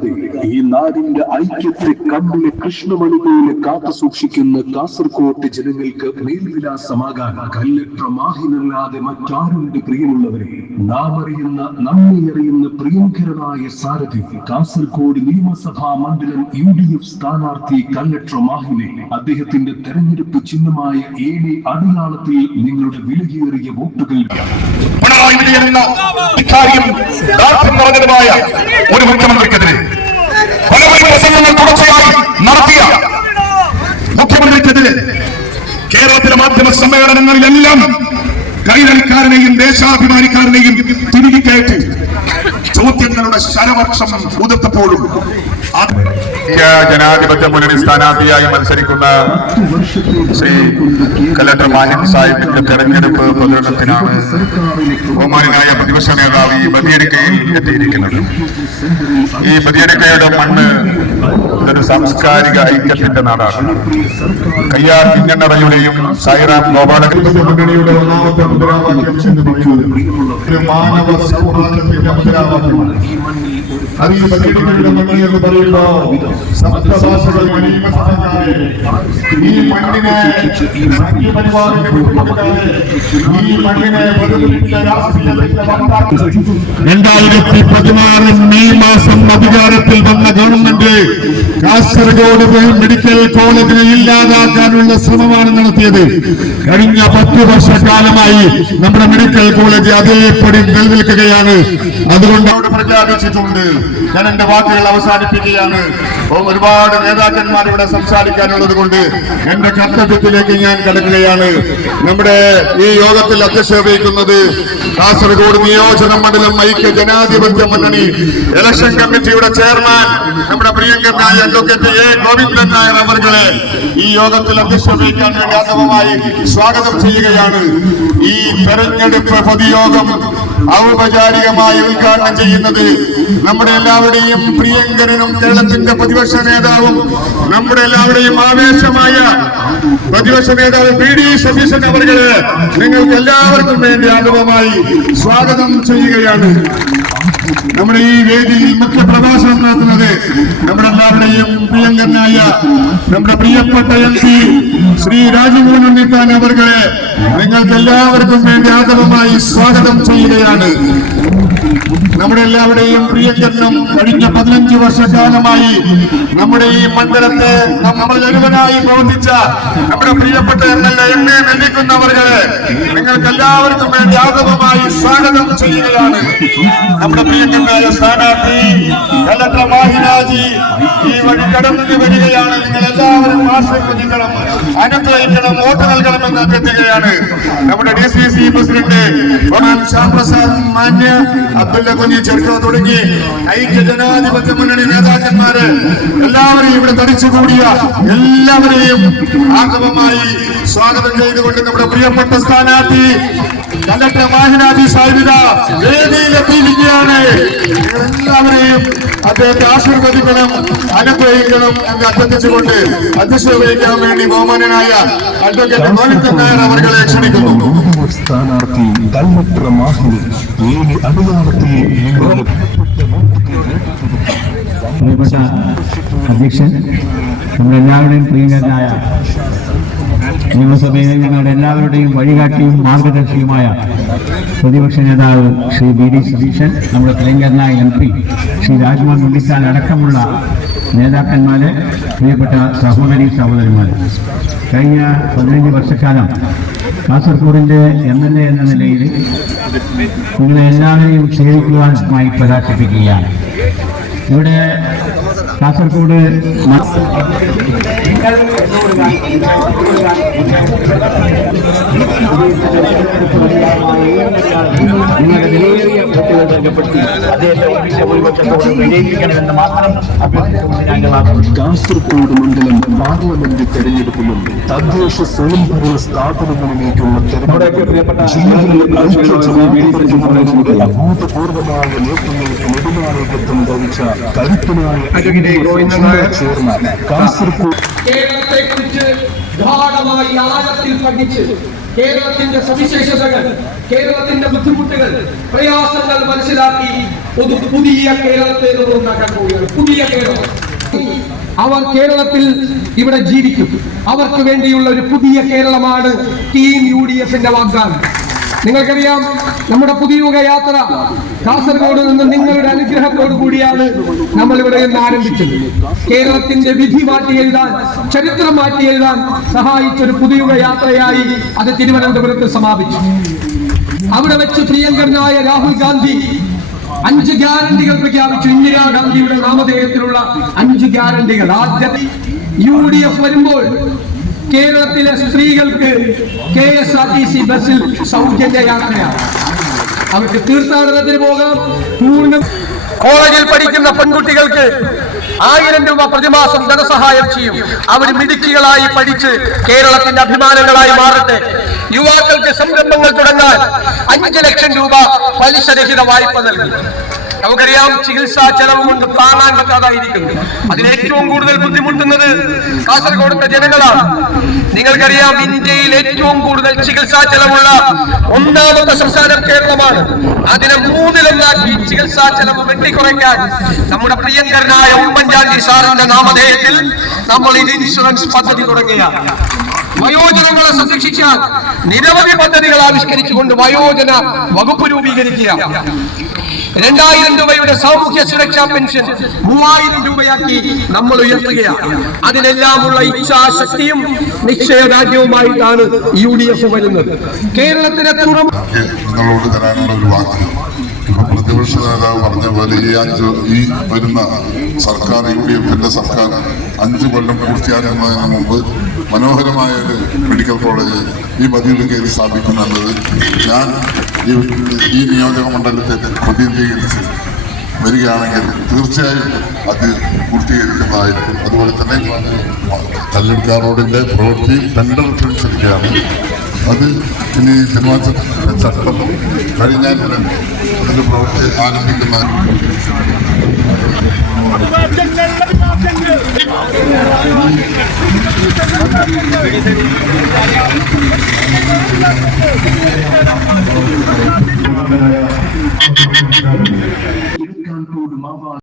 കൂടാതെ ഈ നാടിന്റെ ഐക്യത്തെ കണ്ണിലെ കൃഷ്ണമണി പോലെ കാത്തു സൂക്ഷിക്കുന്ന കാസർകോട്ടെ ജനങ്ങൾക്ക് മേൽവിലാസമാകാൻ കല്ലട്ര മാഹിനല്ലാതെ മറ്റാരുണ്ട്? പ്രിയമുള്ളവരെ, നാം അറിയുന്ന നമ്മെ അറിയുന്ന പ്രിയങ്കരനായ സാരഥി കാസർഗോഡ് നിയമസഭാ മണ്ഡലം UDF സ്ഥാനാർത്ഥി കല്ലട്ര മാഹിനെ അദ്ദേഹത്തിന്റെ തെരഞ്ഞെടുപ്പ് ചിഹ്നമായ ഏഴ് അടയാളത്തിൽ നിങ്ങളുടെ വിലയേറിയ വോട്ടുകൾ ഒരു മുഖ്യമന്ത്രിക്കെതിരെ പ്രസംഗങ്ങൾ തുടർച്ചയായി നടത്തിയ മുഖ്യമന്ത്രിക്കെതിരെ കേരളത്തിലെ മാധ്യമ സമ്മേളനങ്ങളിലെല്ലാം കൈരളിക്കാരനെയും ദേശാഭിമാനിക്കാരനെയും തിരികെ കയറ്റി ചോദ്യങ്ങളുടെ ശരവർഷം ഉതിർത്തപ്പോഴും ജനാധിപത്യ മുന്നണി സ്ഥാനാർത്ഥിയായി മത്സരിക്കുന്ന ശ്രീ കല്ലട്ര മാഹിൻ സാഹിബിന്റെ തെരഞ്ഞെടുപ്പ് പ്രചരണത്തിനാണ് ബഹുമാനായ പ്രതിപക്ഷ നേതാവ് ഈ ബദിയടുക്കയിൽ എത്തിയിരിക്കുന്നത്. ഈ ബദിയടുക്കയുടെ മണ്ണ് ഒരു സാംസ്കാരിക ഐക്യത്തിന്റെ നാടാണ്. കയ്യാർ കിഞ്ഞണ്ണറയുടെയും സായിറാം ഗോപാലകൃഷ്ണ മുന്നണിയുടെ ഒന്നാമത്തെ മുദ്രാവാക്യം മാനവ സൗഹാർദ്ദത്തിന്റെ മുദ്രാവാക്യമാണ്. അത് ഈ ബദിയടുക്കയുടെ മണ്ണ് എന്ന് പറയുമ്പോൾ സപ്തഭാഷകൾ ഈ മണ്ണിനെ ഈ മണ്ണിനെ 2016 മെയ് മാസം അധികാരത്തിൽ വന്ന ഗവൺമെന്റ് കാസർഗോഡ് മെഡിക്കൽ കോളേജിനെ ഇല്ലാതാക്കാനുള്ള ശ്രമമാണ് നടത്തിയത്. കഴിഞ്ഞ 10 വർഷക്കാലമായി നമ്മുടെ മെഡിക്കൽ കോളേജ് അതേപടി നിലനിൽക്കുകയാണ്. അതുകൊണ്ട് അവിടെ പ്രഖ്യാപിച്ചിട്ടുണ്ട്. ഞാൻ എന്റെ വാക്കുകൾ അവസാനിപ്പിക്കുകയാണ്. ഒരുപാട് നേതാക്കന്മാർ ഇവിടെ സംസാരിക്കാനുള്ളത് കൊണ്ട് എന്റെ കർത്തവ്യത്തിലേക്ക് ഞാൻ കടക്കുകയാണ്. നമ്മുടെ ഈ യോഗത്തിൽ അധ്യക്ഷത വഹിക്കുന്നത് കാസർഗോഡ് നിയോജക മണ്ഡലം ഐക്യ ജനാധിപത്യ മുന്നണി ഇലക്ഷൻ കമ്മിറ്റിയുടെ ചെയർമാൻ നമ്മുടെ പ്രിയങ്കരനായ അഡ്വക്കേറ്റ് A. ഗോവിന്ദൻ നായർ അവർകളെ ഈ യോഗത്തിൽ അധ്യക്ഷത വഹിക്കാൻ വേണ്ടി ആദ്യമായി സ്വാഗതം ചെയ്യുകയാണ്. ഈ തെരഞ്ഞെടുപ്പ് പൊതുയോഗം ഔപചാരികമായി ഉദ്ഘാടനം ചെയ്യുന്നത് നമ്മുടെ എല്ലാവരുടെയും പ്രിയങ്കരനും കേരളത്തിന്റെ പ്രതിപക്ഷ നേതാവും നമ്മുടെ എല്ലാവരുടെയും ആവേശമായ പ്രതിപക്ഷ നേതാവ് PD സതീശൻ അവർകളെ നിങ്ങൾക്ക് എല്ലാവർക്കും വേണ്ടി ആദ്യമായി സ്വാഗതം ചെയ്യുകയാണ്. നമ്മുടെ ഈ വേദിയിൽ മുഖ്യ പ്രഭാഷണം നടത്തുന്നത് നമ്മുടെ എല്ലാവരുടെയും പ്രിയങ്കരനായ നമ്മുടെ പ്രിയപ്പെട്ട MP ശ്രീ രാജമോഹൻ ഉണ്ണിത്താൻ അവർകളെ നിങ്ങൾക്ക് എല്ലാവർക്കും വേണ്ടി ആദ്യമായി സ്വാഗതം ചെയ്യുകയാണ്. നമ്മുടെ എല്ലാവരുടെയും പ്രിയങ്കരനും കഴിഞ്ഞ 15 വർഷക്കാലമായി നമ്മുടെ ഈ മണ്ഡലത്തെ നമ്മൾ ഒരുവനായി പ്രവർത്തിച്ച നമ്മുടെ പ്രിയപ്പെട്ട MLA നെല്ലിക്കുന്നവർകളെ നിങ്ങൾക്ക് എല്ലാവർക്കും വേണ്ടി ആദ്യമായി സ്വാഗതം ചെയ്യുകയാണ്. നമ്മുടെ പ്രിയങ്കരനായ സ്ഥാനാർത്ഥി കല്ലട്ര മാഹിനാജി ഈ വഴി കടന്നു വരികയാണ്. നിങ്ങൾ എല്ലാവരും ആശീർവദിക്കണം, അനുഗ്രഹിക്കണം, വോട്ട് നൽകണമെന്ന് അഭ്യർത്ഥിക്കുകയാണ്. നമ്മുടെ DCC പ്രസിഡന്റ് ശ്യാംപ്രസാദ് മാന്യ, അബ്ദുല്ല കുഞ്ഞി ചെറുക്ക തുടങ്ങി ഐക്യ ജനാധിപത്യ മുന്നണി നേതാക്കന്മാര് എല്ലാവരെയും ഇവിടെ തടിച്ചുകൂടിയ എല്ലാവരെയും ആർദ്രമായി സ്വാഗതം ചെയ്തുകൊണ്ട് നമ്മുടെ പ്രിയപ്പെട്ട സ്ഥാനാർത്ഥി കല്ലട്ര മാഹിനാജി സാഹിബിത വേദിയിലെത്തിയിരിക്കുകയാണ്. എല്ലാവരെയും അദ്ദേഹത്തെ ആശീർവദിക്കണം, അനുഗ്രഹിക്കണം എന്ന് അഭ്യർത്ഥിച്ചുകൊണ്ട് അധ്യക്ഷത വഹിക്കാൻ വേണ്ടി ബഹുമാനനായ അഡ്വക്കേറ്റ് ഗോവിന്ദൻ നായർ അവർകളെ ക്ഷണിക്കുന്നു. സ്ഥാനാർത്ഥി കല്ലട്ര മാഹിനി ഏഴ് അടയാളത്തിൽ പ്രിയപ്പെട്ട അധ്യക്ഷൻ, നമ്മളെല്ലാവരുടെയും പ്രിയങ്കരനായ നിയമസഭയിലെ ഞങ്ങളുടെ എല്ലാവരുടെയും വഴികാട്ടിയും മാർഗദർശിയുമായ പ്രതിപക്ഷ നേതാവ് ശ്രീ BD സതീശൻ, നമ്മുടെ പ്രിയങ്കരനായ MP ശ്രീ രാജ്മോഹൻ ഉണ്ണിത്താൻ അടക്കമുള്ള നേതാക്കന്മാരെ, പ്രിയപ്പെട്ട സഹോദരി സഹോദരന്മാരെ, കഴിഞ്ഞ 15 വർഷക്കാലം കാസർഗോഡിൻ്റെ MLA എന്ന നിലയിൽ നിങ്ങളെ എല്ലാവരെയും സേവിക്കുവാനായി പ്രകാശിപ്പിക്കുകയാണ്. ഇവിടെ കാസർഗോഡ് നിങ്ങളുടെ വിലയേറിയ വോട്ടുകൾ നൽകപ്പെടുത്തി അദ്ദേഹത്തെ ഭൂരിപക്ഷത്തോട് വിജയിപ്പിക്കണമെന്ന് മാത്രം കാസർഗോഡ് മണ്ഡലം പാർലമെന്റ് തെരഞ്ഞെടുപ്പിലും തദ്ദേശ സ്വയംഭരണ സ്ഥാപനങ്ങളിലേക്കുള്ള അഭൂതപൂർവമായ നേട്ടങ്ങൾക്ക് നെടുനായകത്വം ധരിച്ച കരുത്തനായ ചെയർമാൻ കാസർഗോഡ് കേരളത്തെ കുറിച്ച് ഗാഢമായി ആഴത്തിൽ പഠിച്ച് കേരളത്തിന്റെ സവിശേഷതകൾ, കേരളത്തിന്റെ ബുദ്ധിമുട്ടുകൾ, പ്രയാസങ്ങൾ മനസ്സിലാക്കി ഒരു പുതിയ കേരളത്തെ നമ്മൾ ഉണ്ടാക്കാൻ പോവുകയാണ്. പുതിയ കേരളം. അവർ കേരളത്തിൽ ഇവിടെ ജീവിക്കും. അവർക്ക് വേണ്ടിയുള്ള ഒരു പുതിയ കേരളമാണ് ടീം UDFന്റെ വാഗ്ദാനം. നിങ്ങൾക്കറിയാം, നമ്മുടെ പുതിയ യാത്ര കാസർഗോഡ് നിന്ന് നിങ്ങളുടെ അനുഗ്രഹത്തോടു കൂടിയാണ് നമ്മൾ ഇവിടെ നിന്ന് ആരംഭിച്ചത്. കേരളത്തിന്റെ വിധി മാറ്റി എഴുതാൻ, ചരിത്രം മാറ്റി എഴുതാൻ സഹായിച്ചൊരു പുതിയ യാത്രയായി അത് തിരുവനന്തപുരത്ത് സമാപിച്ചു. അവിടെ വെച്ച് പ്രിയങ്കരനായ രാഹുൽ ഗാന്ധി 5 ഗ്യാരണ്ടികൾ പ്രഖ്യാപിച്ചു. ഇന്ദിരാഗാന്ധിയുടെ നാമധേയത്തിലുള്ള 5 ഗ്യാരണ്ടികൾ. ആദ്യത്തെ UDF വരുമ്പോൾ കേരളത്തിലെ സ്ത്രീകൾക്ക് KSRTC ബസ്സിൽ സൗജന്യ യാത്രയാണ്. അവർക്ക് തീർത്ഥാടനത്തിന് പോകാം. കോളേജിൽ പഠിക്കുന്ന പെൺകുട്ടികൾക്ക് 1000 രൂപ പ്രതിമാസം ധനസഹായം ചെയ്യും. അവർ മിടുക്കികളായി പഠിച്ച് കേരളത്തിന്റെ അഭിമാനങ്ങളായി മാറട്ടെ. യുവാക്കൾക്ക് സംരംഭങ്ങൾ തുടങ്ങാൻ 5 ലക്ഷം രൂപ പലിശരഹിത വായ്പ നൽകി. നമുക്കറിയാം, ചികിത്സാ ചെലവ് കൊണ്ട് താങ്ങാൻ പറ്റാതായിരിക്കുന്നു. അതിന് ഏറ്റവും കൂടുതൽ ബുദ്ധിമുട്ടുന്നത് കാസർഗോഡിന്റെ ജനങ്ങളാണ്. നിങ്ങൾക്കറിയാം, ഇന്ത്യയിൽ ഏറ്റവും കൂടുതൽ ചികിത്സാ ചെലവുള്ള 1ാമത്തെ സംസ്ഥാനം കേരളമാണ്. അതിനെ 3-ാക്കി ചികിത്സാ ചെലവ് വെട്ടിക്കുറയ്ക്കാൻ നമ്മുടെ പ്രിയങ്കരനായ ഉമ്മൻചാണ്ടി സാറിന്റെ നാമധേയത്തിൽ നമ്മൾ ഇത് ഇൻഷുറൻസ് പദ്ധതി തുടങ്ങുകയാണ്. വയോജനങ്ങളെ സംരക്ഷിക്കാൻ നിരവധി പദ്ധതികൾ ആവിഷ്കരിച്ചുകൊണ്ട് വയോജന വകുപ്പ് രൂപീകരിക്കുക. 2000 രൂപയുടെ സാമൂഹ്യ സുരക്ഷാ പെൻഷൻ 3000 രൂപയാക്കി നമ്മൾ ഉയർത്തുകയാണ്. അതിനെല്ലാമുള്ള ഇച്ഛാശക്തിയും നിശ്ചയദാർഢ്യവുമായിട്ടാണ് UDF വരുന്നത്. കേരളത്തിലെ നിങ്ങളോട് തരാനുള്ള ഒരു വാക്ക്, പ്രതിപക്ഷ നേതാവ് പറഞ്ഞ പോലെ ഈ വരുന്ന സർക്കാർ, UDFന്റെ സർക്കാർ 5 കൊല്ലം പൂർത്തിയാക്കുന്നതിന് മുമ്പ് മനോഹരമായ ഒരു മെഡിക്കൽ കോളേജ് ഈ മതിലിൽ സ്ഥാപിക്കുമെന്നത് ഞാൻ ഈ നിയോജക മണ്ഡലത്തെ പ്രതിനിധീകരിച്ച് വരികയാണെങ്കിൽ തീർച്ചയായും അത് പൂർത്തീകരിക്കുന്നതായിരിക്കും. അതുപോലെ തന്നെ കല്ലെടുക്കാ റോഡിന്റെ പ്രവൃത്തി ടെൻഡർ ക്ഷണിച്ചിരിക്കുകയാണ്. അത് ഇനി പെരുമാറ്റ ചട്ടം കഴിഞ്ഞാൽ അതിന്റെ പ്രവൃത്തി ആരംഭിക്കുന്ന